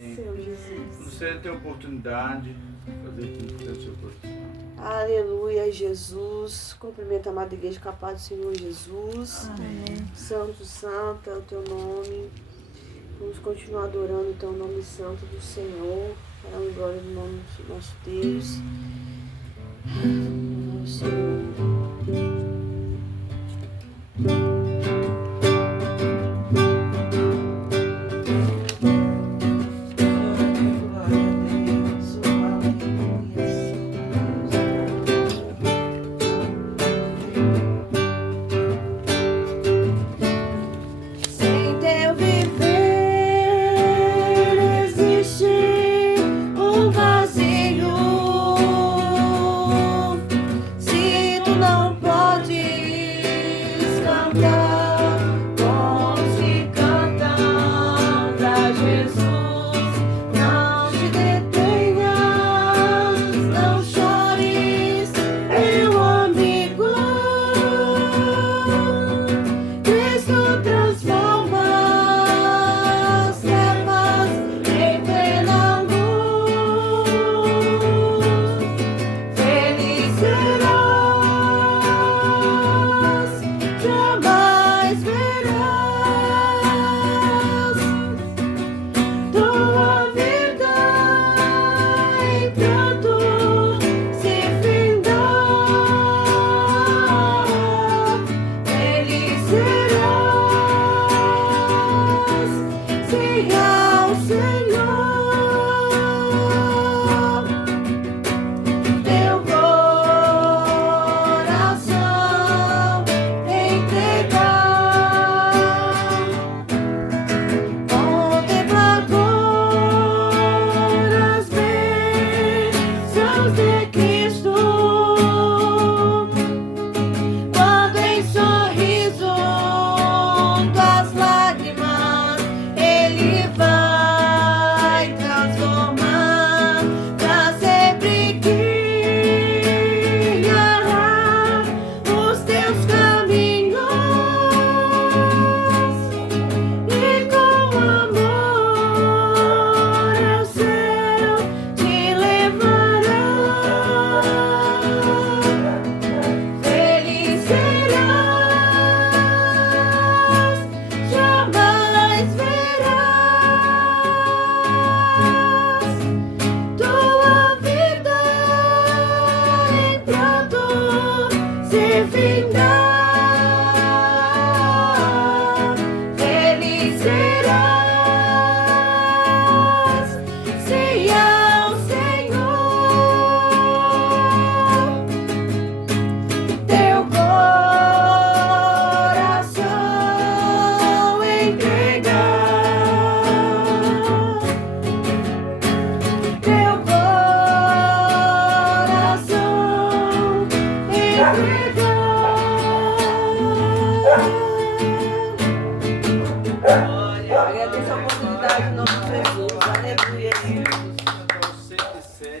Seu Jesus. Você tem oportunidade de fazer tudo que é o seu coração. Aleluia, Jesus. Cumprimento a amada igreja com a paz do Senhor Jesus. Amém. Santo, santo é o teu nome. Vamos continuar adorando o teu nome santo do Senhor. Para a glória do nome do nosso Deus. Senhor.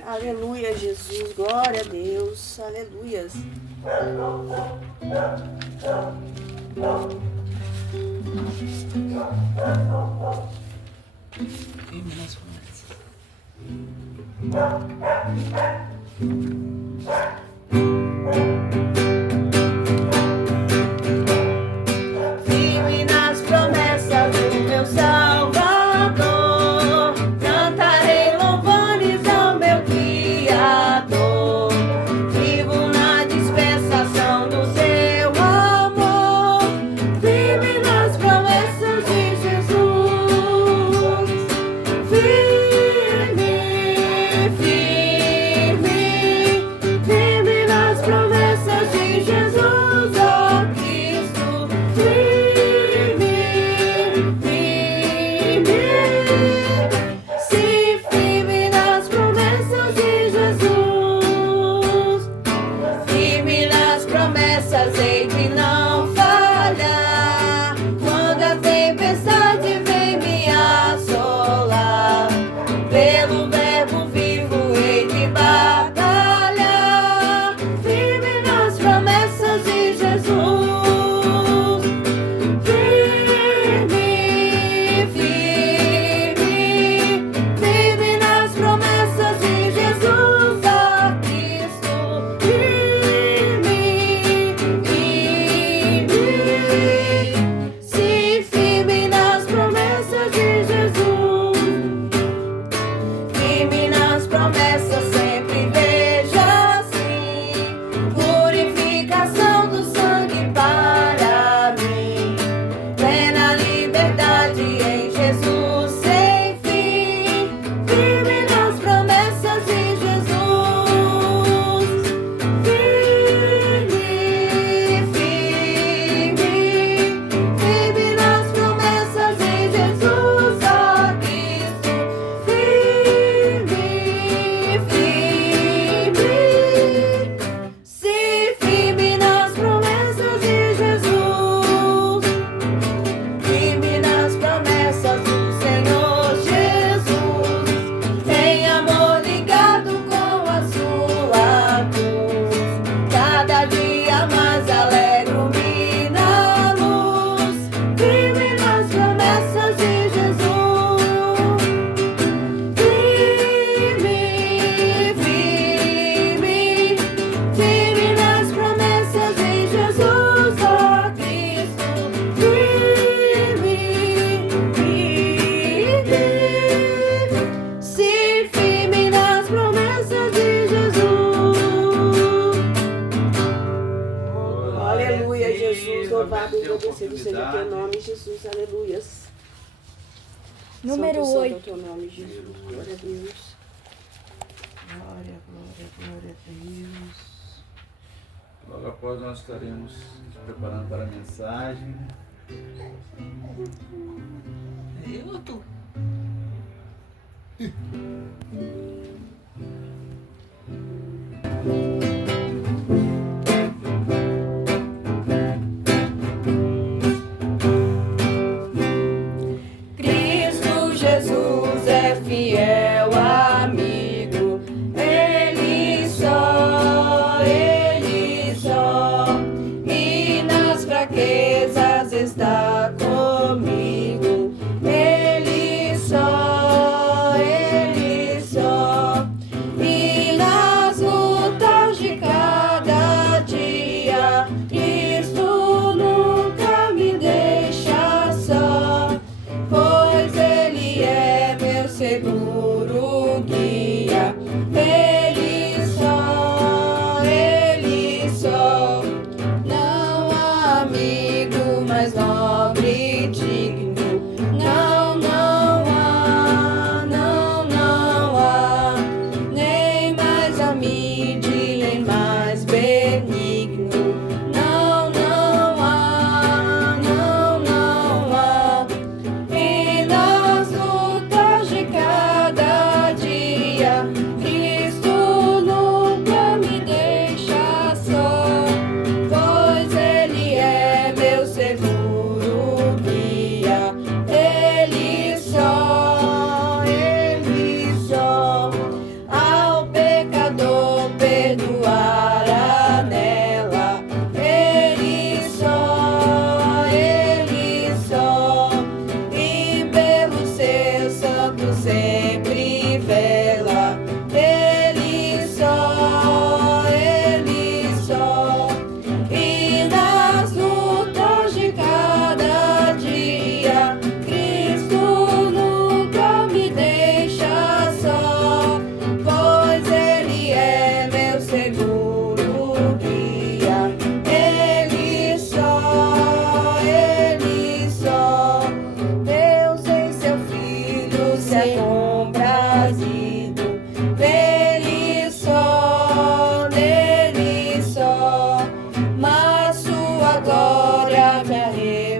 Aleluia, Jesus. Glória a Deus. Aleluias. Firme nas promessas. Firme nas promessas do meu Salvador, cantarei louvores ao meu Criador. Vivo na dispensação do seu amor, firme nas promessas de Jesus. Firme, firme, firme nas promessas seja teu nome, Jesus, aleluias. Número Santo, 8. santo é o teu nome, Jesus, glória a Deus. Glória, glória, glória a Deus. Logo após nós estaremos nos preparando para a mensagem. É eu ou tu? Cristo Jesus é fiel amigo, Ele só, e nas fraquezas está comigo, Ele só, e nas lutas de cada dia, Cristo nunca me deixa só. Pois Ele é meu seguro guia, Ele só, não há amigo mais nobre e digno, não há, nem mais amigo, nem mais benigno, não há. E nas lutas de cada dia, Cristo nunca me deixa só, pois Ele é meu seguro guia, Ele só, ao pecador perdoar nela, Ele só, e pelo seu santo sempre vela, Ele só, e nas lutas de cada dia, Cristo nunca me deixa só, pois Ele é meu seguro guia, Ele só, Deus em seu Filho se é comprazido, nele só, mas sua glória me é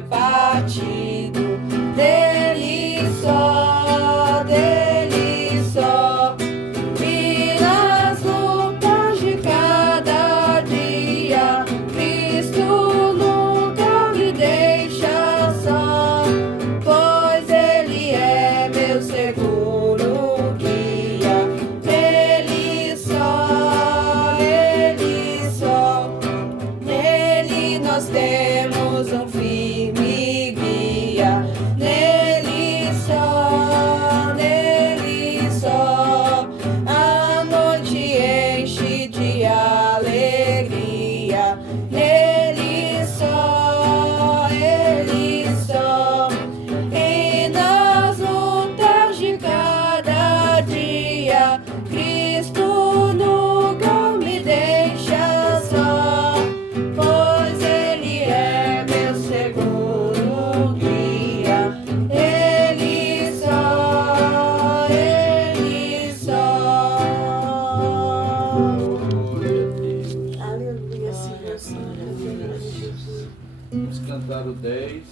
repartido, dele só, e nas lutas de cada dia, Cristo nunca me deixa só, pois Ele é meu seguro guia, Ele só, nele nós temos um firme guia, nele só, a noite enche de alegria, nele só, e nas lutas de cada dia, Cristo nunca me deixa só, pois Ele é meu seguro guia, Ele só, Glória a Deus. Aleluia, Senhor, santo é o teu nome, Jesus. Vamos cantar o 10.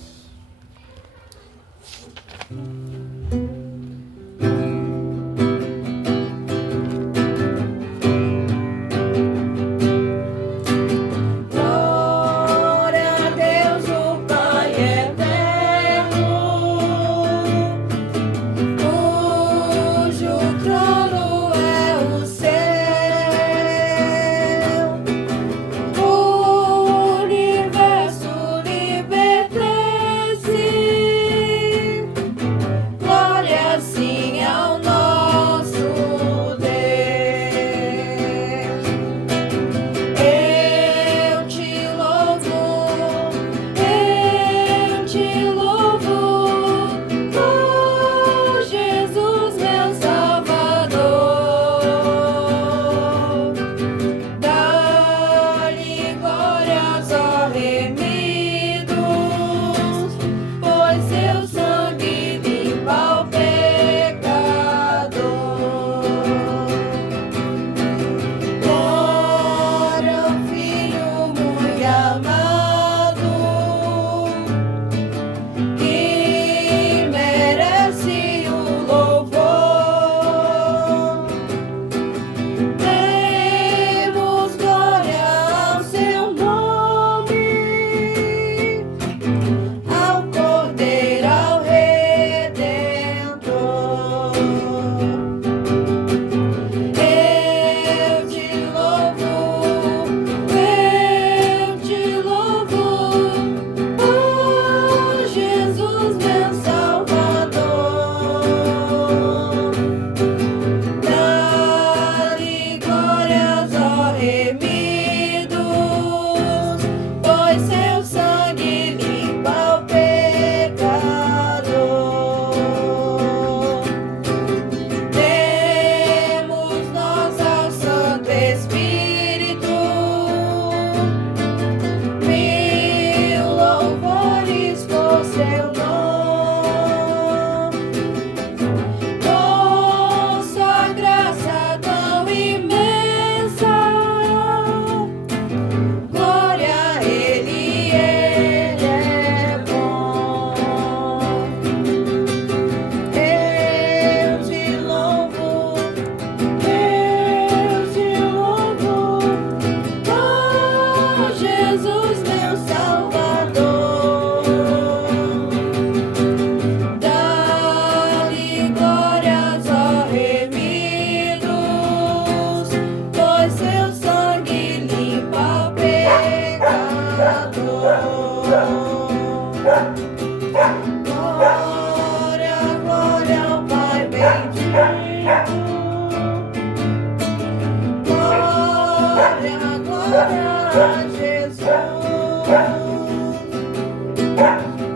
Glória, glória a Jesus.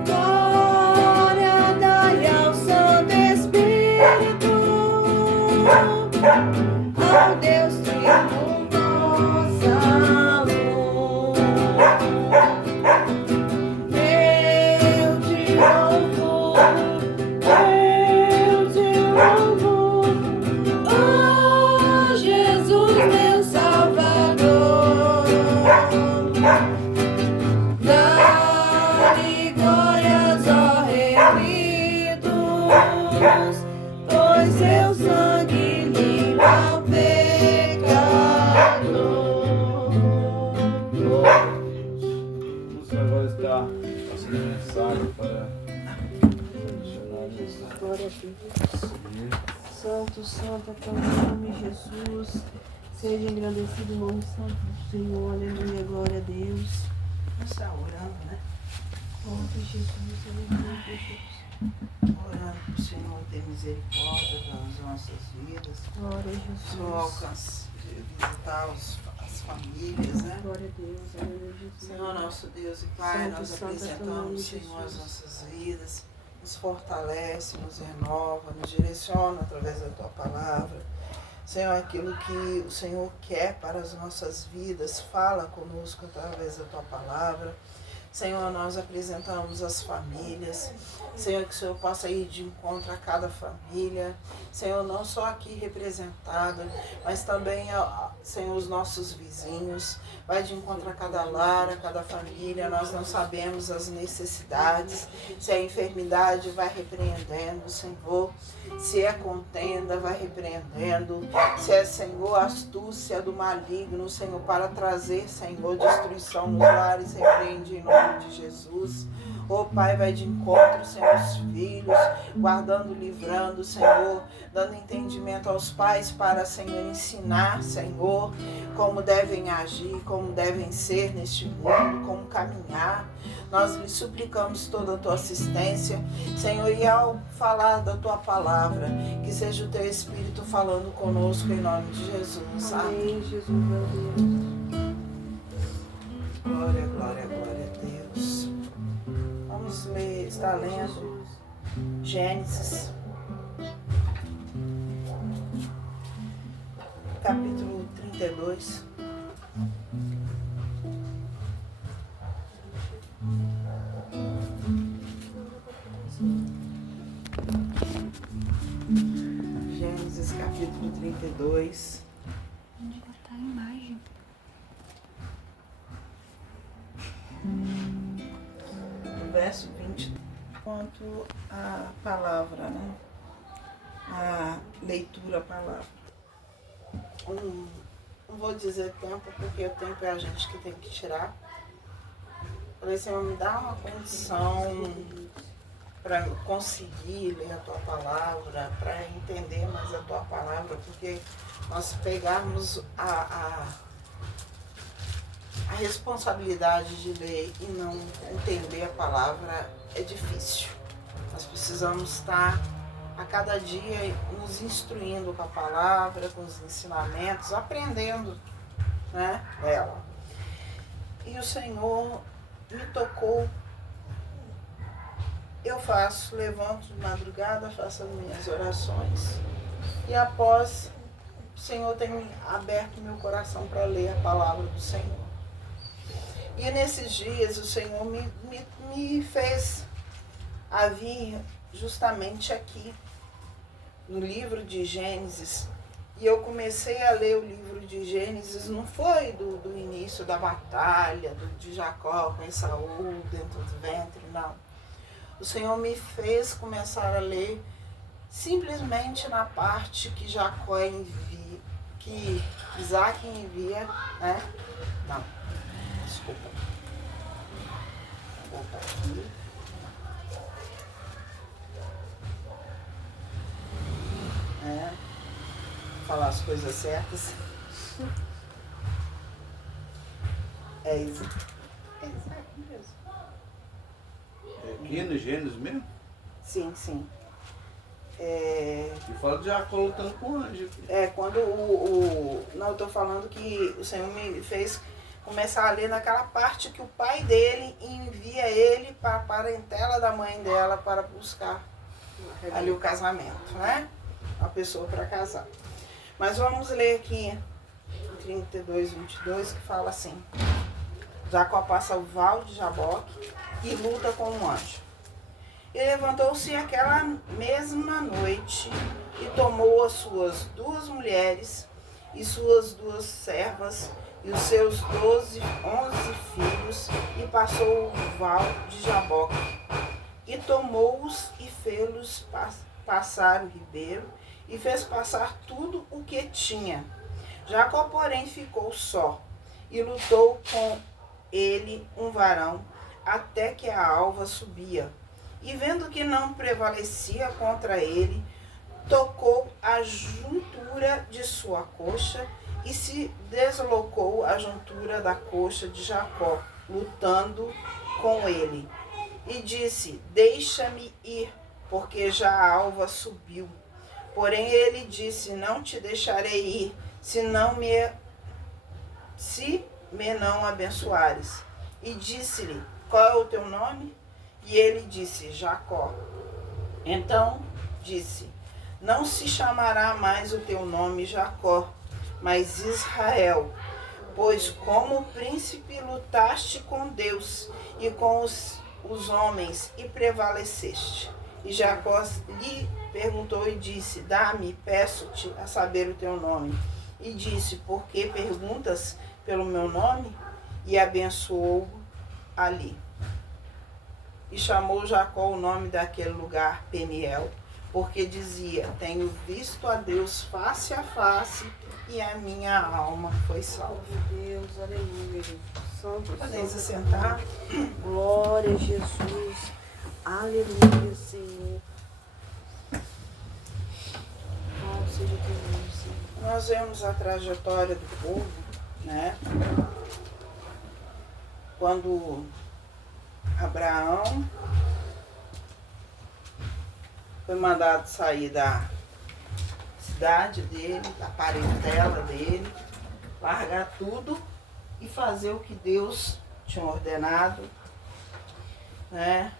Glória dai ao Santo Espírito, ao Deus Trino nossa luz. Eu te louvo, oh Jesus, meu Salvador. Dá-lhe glórias, ó remidos, pois seu sangue limpa o pecado. Vamos agora estar passando a mensagem para Glória a Deus. Santo, santo é teu nome, Jesus. Seja engrandecido o nome santo do Senhor. Aleluia, glória a Deus. Vamos estar orando, né? Glória a Jesus, aleluia, Jesus. Orando para o Senhor ter misericórdia das nossas vidas. Glória a O Jesus. Senhor alcance, visitar as famílias, né? Glória a Deus, aleluia, Jesus. Senhor, nosso Deus e Pai, Santo, nós santo é teu apresentamos, nome, Senhor, as Jesus. nossas vidas. Nos fortalece, nos renova, nos direciona através da Tua palavra. Senhor, aquilo que o Senhor quer para as nossas vidas, fala conosco através da Tua palavra. Senhor, nós apresentamos as famílias. Senhor, que o Senhor possa ir de encontro a cada família. Senhor, não só aqui representada, mas também, Senhor, os nossos vizinhos. Vai de encontro a cada lar, a cada família. Nós não sabemos as necessidades. Se é enfermidade, vai repreendendo, Senhor. Se é contenda, vai repreendendo. Se é, Senhor, astúcia do maligno, Senhor, para trazer, Senhor, destruição nos lares, repreende em nome de Jesus. Ô Pai, vai de encontro, Senhor, aos filhos, guardando, livrando, Senhor, dando entendimento aos pais para, Senhor, ensinar, Senhor, como devem agir, como devem ser neste mundo, como caminhar. Nós lhe suplicamos toda a Tua assistência, Senhor, e ao falar da Tua palavra, que seja o Teu Espírito falando conosco em nome de Jesus. Amém, Jesus, meu Deus. Glória, glória, glória a Deus. Vamos ler, está lendo Gênesis, capítulo 32. Gênesis, capítulo 32. Onde está a imagem? Verso 20, quanto à palavra, né? A leitura, a palavra. Não vou dizer tempo, porque o tempo é a gente que tem que tirar. Falei, Senhor, me dá uma condição para conseguir ler a Tua palavra, para entender mais a Tua palavra, porque nós pegarmos a responsabilidade de ler e não entender a palavra é difícil. Nós precisamos estar a cada dia nos instruindo com a palavra, com os ensinamentos, aprendendo, né, ela. E o Senhor me tocou. Eu levanto de madrugada, faço as minhas orações e após o Senhor tem aberto meu coração para ler a palavra do Senhor. E nesses dias o Senhor me fez a vir justamente aqui, no livro de Gênesis. E eu comecei a ler o livro de Gênesis, não foi do início da batalha, de Jacó com Esaú dentro do ventre, não. O Senhor me fez começar a ler simplesmente na parte que Jacó envia, que Isaac envia, né? Não, desculpa. Vou voltar aqui. Falar as coisas certas. É isso. É Isaac mesmo. É aqui no Gênesis mesmo? Sim, sim. E fala de Jacó lutando com o anjo. Quando não, eu estou falando que o Senhor me fez começar a ler naquela parte que o pai dele envia ele para a parentela da mãe dela para buscar ali o casamento, né? A pessoa para casar. Mas vamos ler aqui 32, 22, que fala assim: Jacó passa o val de Jaboque e luta com um anjo. E levantou-se aquela mesma noite e tomou as suas 2 mulheres e suas 2 servas e os seus 11 filhos e passou o val de Jaboque. E tomou-os e fê-los passar o ribeiro e fez passar tudo o que tinha. Jacó, porém, ficou só e lutou com ele um varão até que a alva subia. E vendo que não prevalecia contra ele, tocou a juntura de sua coxa e se deslocou a juntura da coxa de Jacó, lutando com ele. E disse: deixa-me ir, porque já a alva subiu. Porém ele disse: não te deixarei ir, se me não abençoares. E disse-lhe: qual é o teu nome? E ele disse: Jacó. Então disse: não se chamará mais o teu nome Jacó, mas Israel, pois como príncipe lutaste com Deus e com os homens e prevaleceste. E Jacó lhe perguntou e disse: dá-me, peço-te, a saber o teu nome. E disse: por que perguntas pelo meu nome? E abençoou ali. E chamou Jacó o nome daquele lugar Peniel, porque dizia: tenho visto a Deus face a face e a minha alma foi salva. Deus, aleluia. Santo, Podem se sentar. Glória a Jesus. Aleluia, Senhor. Louvado seja teu nome, Senhor. Nós vemos a trajetória do povo, né? Quando Abraão foi mandado sair da cidade dele, da parentela dele, largar tudo e fazer o que Deus tinha ordenado, né?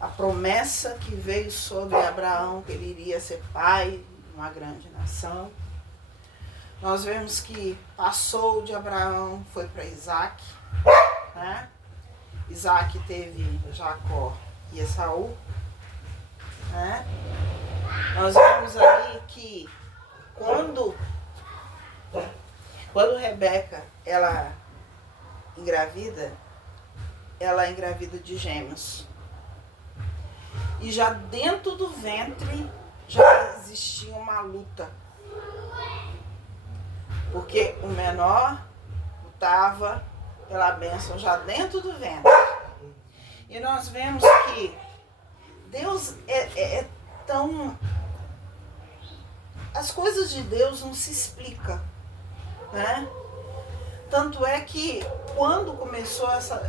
A promessa que veio sobre Abraão, que ele iria ser pai de uma grande nação. Nós vemos que passou de Abraão, foi para Isaac, né? Isaac teve Jacó e Esaú, né? Nós vemos ali que quando Rebeca ela engravida de gêmeos. E já dentro do ventre já existia uma luta. Porque o menor lutava pela bênção já dentro do ventre. E nós vemos que Deus é tão... As coisas de Deus não se explicam, né? Tanto é que quando começou essa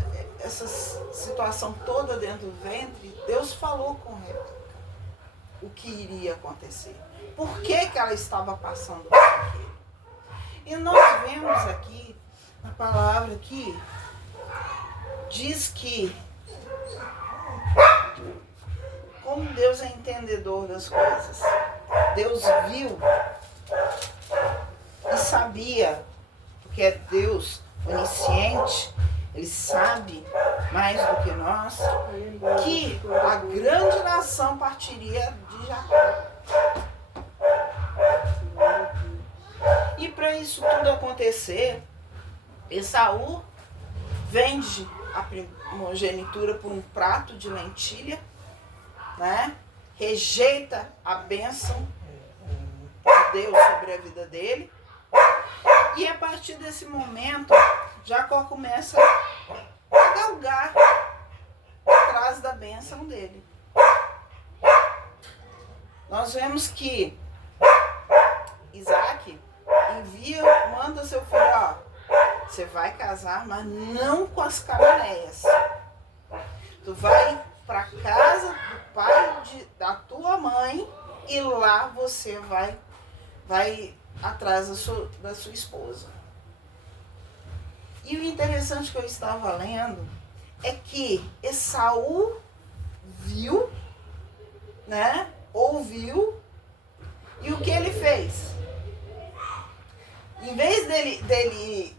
situação toda dentro do ventre, Deus falou com Rebeca o que iria acontecer. Por que ela estava passando por aquilo? E nós vemos aqui a palavra que diz que como Deus é entendedor das coisas, Deus viu e sabia, porque é Deus onisciente, Ele sabe mais do que nós, que a grande nação partiria de Jacó. E para isso tudo acontecer, Esaú vende a primogenitura por um prato de lentilha, né? Rejeita a bênção de Deus sobre a vida dele. E a partir desse momento, Jacó começa a galgar atrás da bênção dele. Nós vemos que Isaac manda seu filho, ó, você vai casar, mas não com as cananeias. Tu vai para casa do pai da tua mãe e lá você vai atrás da sua esposa. E o interessante que eu estava lendo é que Esaú viu, né? Ouviu, e o que ele fez? Em vez dele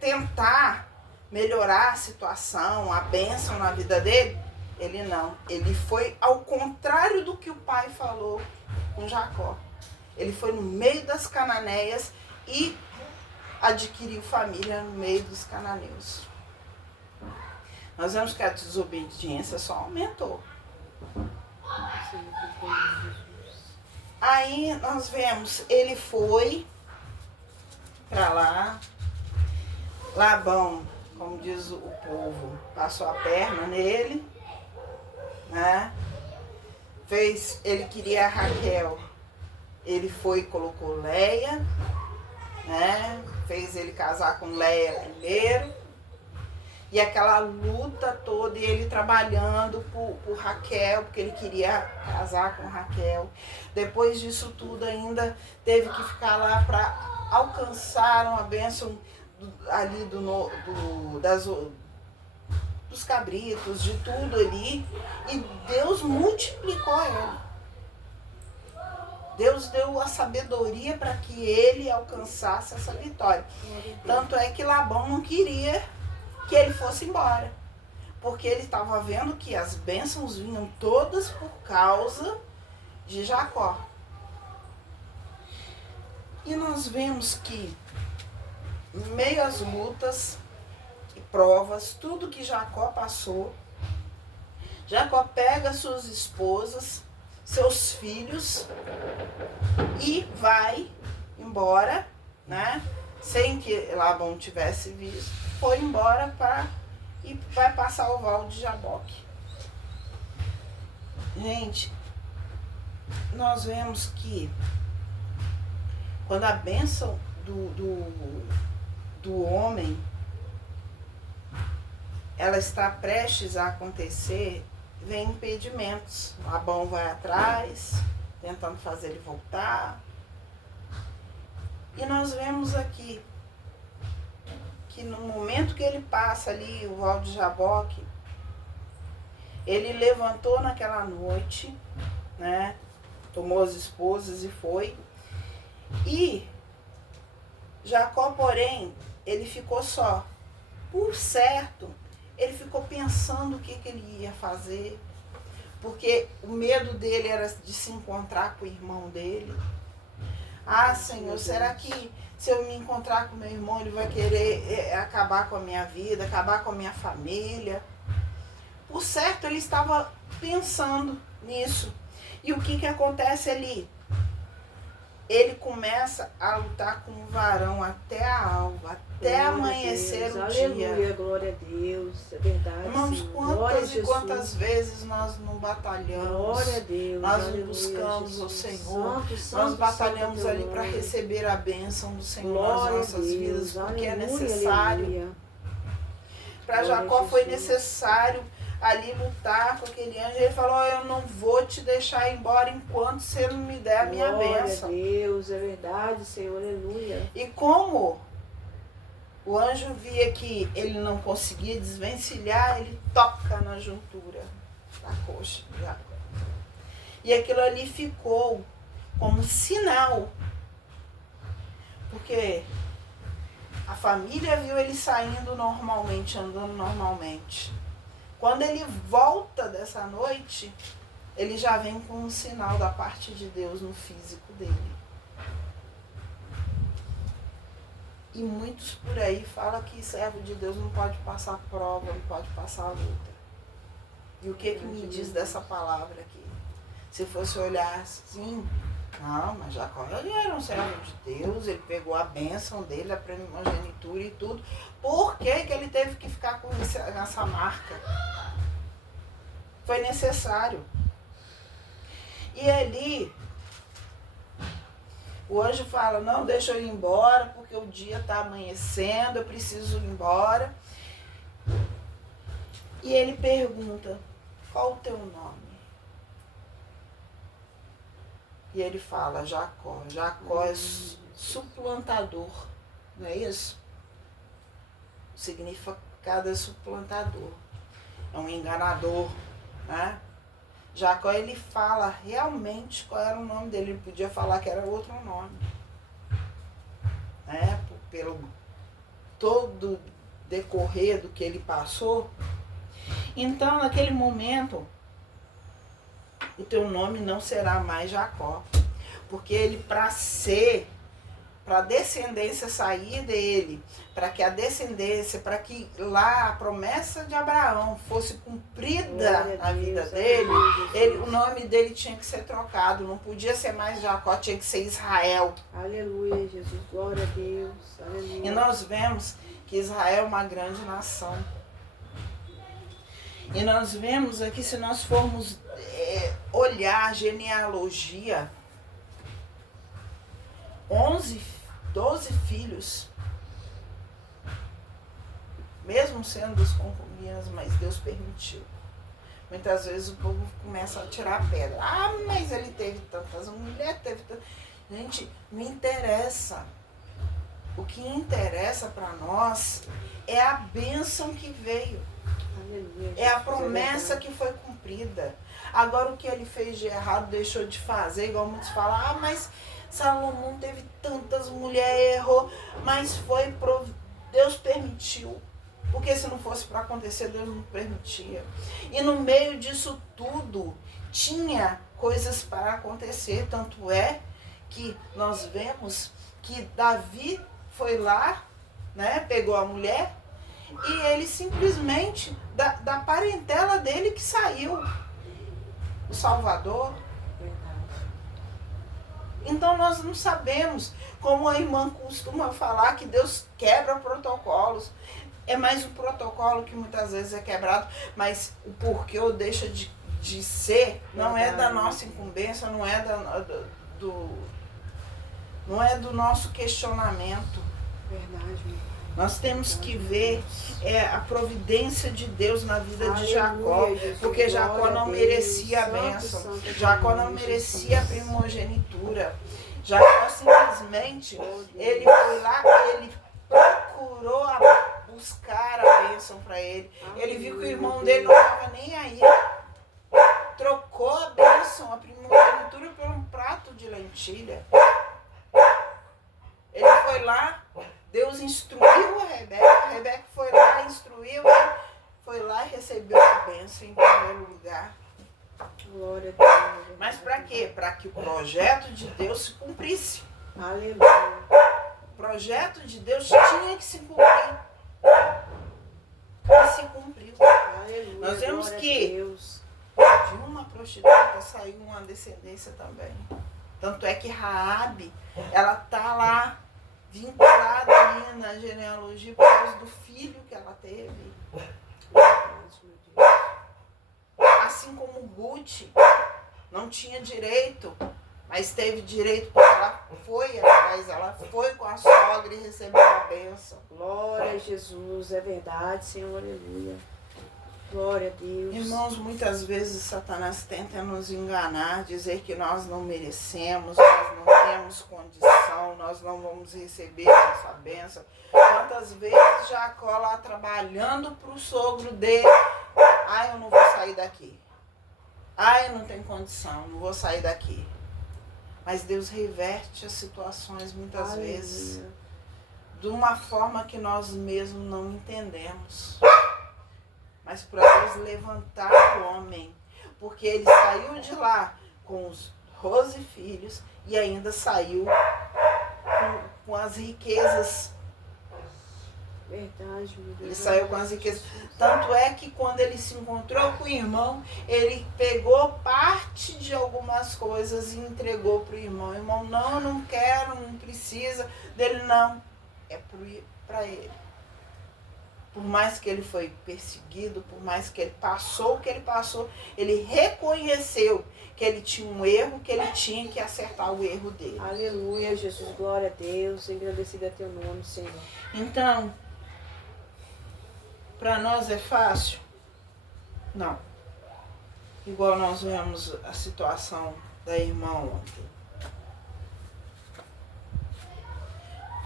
tentar melhorar a situação, a bênção na vida dele, ele não. Ele foi ao contrário do que o pai falou com Jacó. Ele foi no meio das cananeias e adquiriu família no meio dos cananeus. Nós vemos que a desobediência só aumentou. Aí nós vemos, ele foi para lá, Labão, como diz o povo, passou a perna nele, né? Ele queria a Raquel, ele foi e colocou Leia, né? Fez ele casar com Leia primeiro, e aquela luta toda, e ele trabalhando por Raquel, porque ele queria casar com Raquel. Depois disso tudo ainda teve que ficar lá para alcançar uma bênção ali dos cabritos, de tudo ali, e Deus multiplicou ele. Deus deu a sabedoria para que ele alcançasse essa vitória. Tanto é que Labão não queria que ele fosse embora, porque ele estava vendo que as bênçãos vinham todas por causa de Jacó. E nós vemos que, em meio às lutas e provas, tudo que Jacó passou, Jacó pega suas esposas, seus filhos e vai embora, né? Sem que Labão tivesse visto, foi embora e vai passar o val de Jaboque. Gente, nós vemos que quando a bênção do homem ela está prestes a acontecer, vem impedimentos. Labão vai atrás, tentando fazer ele voltar. E nós vemos aqui que no momento que ele passa ali o val de Jaboque, ele levantou naquela noite, né? Tomou as esposas e foi. E Jacó, porém, ele ficou só. Por certo, ele ficou pensando o que ele ia fazer, porque o medo dele era de se encontrar com o irmão dele. Ah, Senhor, será que se eu me encontrar com meu irmão, ele vai querer acabar com a minha vida, acabar com a minha família? Por certo, ele estava pensando nisso. E o que acontece ali? Ele começa a lutar com o varão até a alva, até amanhecer o dia. Aleluia, glória a Deus, é verdade. Irmãos, quantas e quantas vezes nós não batalhamos, glória a Deus, nós aleluia, não buscamos Jesus. o Senhor, Santo, nós batalhamos santo, ali para glória. receber a bênção do Senhor Glória nas nossas Deus, vidas, porque aleluia, é necessário. aleluia. Para Glória a Jacó foi Jesus. necessário ali lutar com aquele anjo. Ele falou, eu não vou te deixar ir embora enquanto você não me der a minha Glória bênção. a Deus, é verdade, Senhor, aleluia. E como o anjo via que ele não conseguia desvencilhar, ele toca na juntura da coxa de Jacó. E aquilo ali ficou como sinal, porque a família viu ele saindo normalmente, andando normalmente. Quando ele volta dessa noite, ele já vem com um sinal da parte de Deus no físico dele. E muitos por aí falam que servo de Deus não pode passar prova, não pode passar luta. E o que me diz dessa palavra aqui? Se fosse olhar assim, não, mas Jacó ele era um servo de Deus, ele pegou a bênção dele, a primogenitura e tudo. Por que ele teve que ficar com essa marca? Foi necessário. E ali, o anjo fala, não, deixa eu ir embora, porque o dia está amanhecendo, eu preciso ir embora. E ele pergunta, qual o teu nome? E ele fala Jacó. Jacó é suplantador, não é isso? O significado é suplantador. É um enganador, né? Jacó, ele fala realmente qual era o nome dele. Ele podia falar que era outro nome, né? Pelo todo decorrer do que ele passou. Então, naquele momento, o teu nome não será mais Jacó, porque ele, para a descendência sair dele, para que a descendência, para que lá a promessa de Abraão fosse cumprida na vida dele, o nome dele tinha que ser trocado, não podia ser mais Jacó, tinha que ser Israel. Aleluia, Jesus, glória a Deus. Aleluia. E nós vemos que Israel é uma grande nação. E nós vemos aqui, se nós formos olhar a genealogia, 12 filhos, mesmo sendo das concubinas, mas Deus permitiu. Muitas vezes o povo começa a tirar pedra. Ah, mas ele teve tantas mulheres, teve tantas... Gente, não interessa. O que interessa para nós é a bênção que veio. Aleluia, é a promessa que foi cumprida. Agora o que ele fez de errado, deixou de fazer, igual muitos falam, ah, mas Salomão teve tantas mulheres, errou, mas foi Deus permitiu. Porque se não fosse para acontecer, Deus não permitia. E no meio disso tudo, tinha coisas para acontecer. Tanto é que nós vemos que Davi foi lá, né, pegou a mulher, e ele simplesmente, da parentela dele que saiu o Salvador. Então nós não sabemos, como a irmã costuma falar, que Deus quebra protocolos. É mais um protocolo que muitas vezes é quebrado, mas o porquê ou deixa de ser, não é da nossa incumbência, não é do nosso questionamento. Verdade. Nós temos que ver a providência de Deus na vida de Jacó, porque Jacó não merecia a bênção, Jacó não merecia a primogenitura. Jacó simplesmente, ele foi lá, ele procurou buscar a bênção para ele. Ele viu que o irmão dele não estava nem aí. Trocou a bênção, a primogenitura, por um prato de lentilha. Ele foi lá, Deus instruiu a Rebeca foi lá, instruiu, foi lá e recebeu a bênção em primeiro lugar. Glória a Deus. Mas para quê? Para que o projeto de Deus se cumprisse. Aleluia. O projeto de Deus tinha que se cumprir. E se cumpriu. Aleluia. Nós vemos Glória que a Deus. de uma prostituta saiu uma descendência também. Tanto é que Raabe, ela tá lá vinculada aí na genealogia por causa do filho que ela teve. Assim como Ruth não tinha direito, mas teve direito porque ela foi atrás, ela foi com a sogra e recebeu a bênção. Glória a Jesus, é verdade, Senhor, aleluia. Glória a Deus. Irmãos, muitas vezes Satanás tenta nos enganar, dizer que nós não merecemos, nós não temos condição, nós não vamos receber essa bênção. Quantas vezes Jacó lá trabalhando para o sogro dele, ai, eu não vou sair daqui. Ai, eu não tenho condição, não vou sair daqui. Mas Deus reverte as situações muitas vezes de uma forma que nós mesmos não entendemos. Mas para Deus levantar o homem, porque ele saiu de lá com os 12 filhos e ainda saiu com as riquezas. Verdade, meu Deus. Ele saiu com as riquezas. Tanto é que quando ele se encontrou com o irmão, ele pegou parte de algumas coisas e entregou para o irmão. O irmão, não quero, não precisa. Dele, não, é para ele. Por mais que ele foi perseguido, por mais que ele passou o que ele passou, ele reconheceu que ele tinha um erro, que ele tinha que acertar o erro dele. Aleluia, Jesus, glória a Deus, engrandecido é teu nome, Senhor. Então, para nós é fácil? Não. Igual nós vemos a situação da irmã ontem.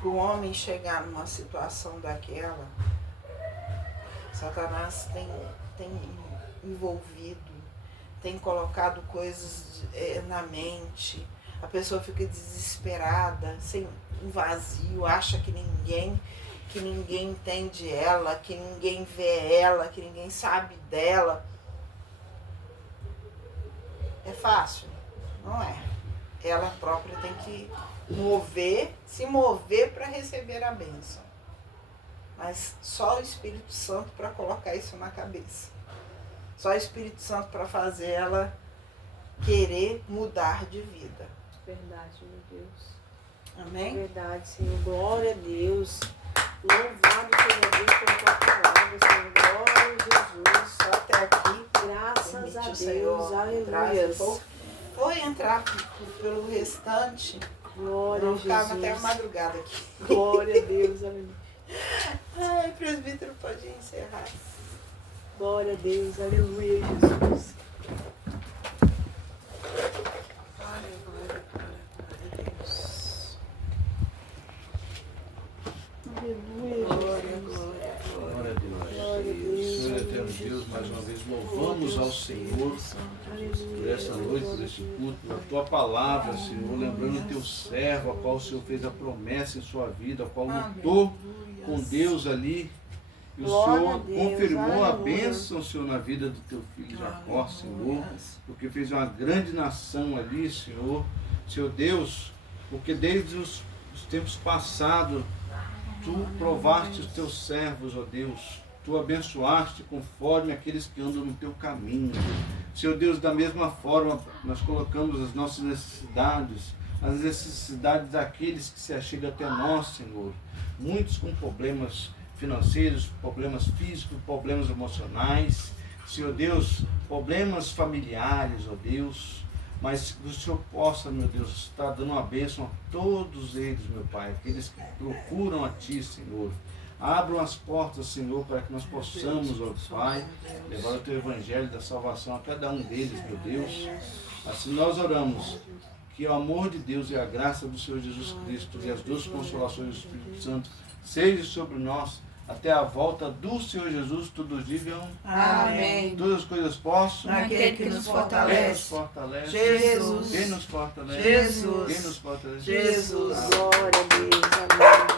para o homem chegar numa situação daquela, Satanás tem envolvido, tem colocado coisas na mente, a pessoa fica desesperada, sem um vazio, acha que ninguém entende ela, que ninguém vê ela, que ninguém sabe dela. É fácil? Não é. Ela própria tem que se mover para receber a bênção. Mas só o Espírito Santo para colocar isso na cabeça. Só o Espírito Santo para fazer ela querer mudar de vida. Verdade, meu Deus. Amém? Verdade, Senhor. Glória a Deus. Louvado seja Deus pela tua palavra, Senhor. Glória a Jesus. Só até aqui. Graças a Permite o Deus. Senhor Aleluia. Foi entrar pelo restante. Glória a Não ficava Jesus. até a madrugada aqui. Glória a Deus. Aleluia. Ai, presbítero, pode encerrar. Glória a Deus. Aleluia, Jesus. Glória a Deus. Aleluia, Glória, Jesus. glória, Glória a Deus. Glória a Deus. Senhor eterno Deus, mais uma vez louvamos ao Senhor por essa noite, por este culto, pela tua palavra, Senhor, lembrando o teu servo, a qual o Senhor fez a promessa em sua vida, a qual lutou com Deus ali. E o Glória Senhor a Deus, confirmou a aleluia. bênção, Senhor, na vida do teu filho Jacó, Senhor, porque fez uma grande nação ali, Senhor, Senhor Deus, porque desde os tempos passados, tu provaste os teus servos, ó Deus, tu abençoaste conforme aqueles que andam no teu caminho. Senhor Deus, da mesma forma, nós colocamos as nossas necessidades, as necessidades daqueles que se achegam até nós, Senhor, muitos com problemas financeiros, problemas físicos, problemas emocionais, Senhor Deus, problemas familiares, ó Deus, mas que o Senhor possa, meu Deus, estar dando uma bênção a todos eles, meu Pai, aqueles que procuram a Ti, Senhor. Abram as portas, Senhor, para que nós possamos, ó Pai, levar o Teu Evangelho da salvação a cada um deles, meu Deus. Assim nós oramos, que o amor de Deus e a graça do Senhor Jesus Cristo e as duas consolações do Espírito Santo sejam sobre nós, até a volta do Senhor Jesus, todos digam Amém. todas as coisas posso, Naquele que nos quem nos fortalece. fortalece, Jesus. quem nos fortalece, Jesus. quem nos fortalece, Jesus. Glória a Deus. Amém.